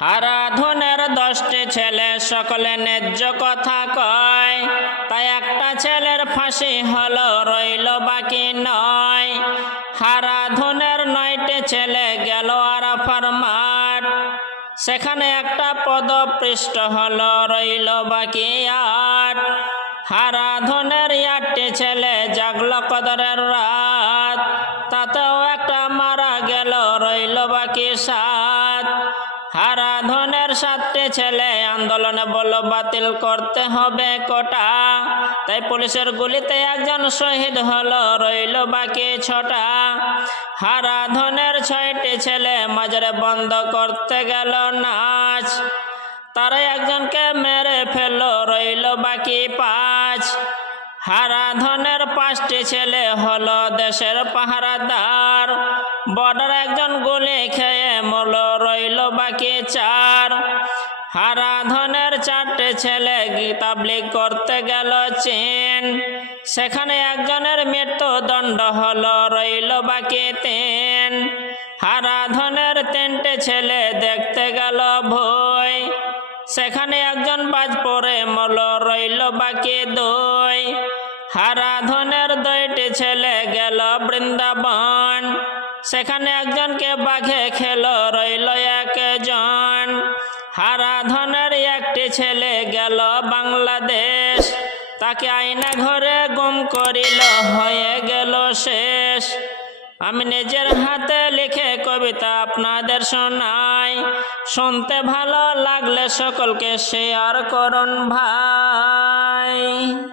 হারা ধনের দশটি ছেলে সকলে ন্যায্য কথা কয়। তাই একটা ছেলের ফাঁসি হলো, রইল বাকি নয়। হারা ধনের নয়টি ছেলে গেল আরাফার মাঠ। সেখানে একটা পদপৃষ্ট হলো, রইল বাকি আট। হারাধনের আটটি ছেলে জাগল কদরের রাত। তাতেও একটা মারা গেল, রইল বাকি সাত। হারা ধনের সাতটি ছেলে আন্দোলনে বলল বাতিল করতে হবে কোটা। তাই পুলিশের গুলিতে একজন শহীদ হলো, রইল বাকি ছটা। হারা ধনের ছয়টি ছেলে মাঝরে বন্ধ করতে গেল নাচ। তারা একজনকে মেরে ফেলল, রইল বাকি পাঁচ। হারা ধনের পাঁচটি ছেলে হলো দেশের পাহারাদার। বর্ডার একজন গুলি খেয়ে মরল রইল চার। হারা ধনের চারটে ছেলে গীতাবলি করতে গেল চেন। সেখানে একজনের মৃত্যুদণ্ড হলো, রইল বাকি তেন। হারা ধনের তিনটে ছেলে দেখতে গেল ভই সেখানে একজন বাজ পরে মল, রইল বাকি দই। হারা ধনের দুইটি ছেলে গেল বৃন্দাবন। সেখানে একজনকে বাঘে খেল, রইল একজন। হারাধনের একটি ছেলে গেল বাংলাদেশ। তাকে আইনা ঘরে গুম করিল, হয়ে গেল শেষ। আমি নিজের হাতে লিখে কবিতা আপনাদের শোনাই। শুনতে ভালো লাগলে সকলকে শেয়ার করুন ভাই।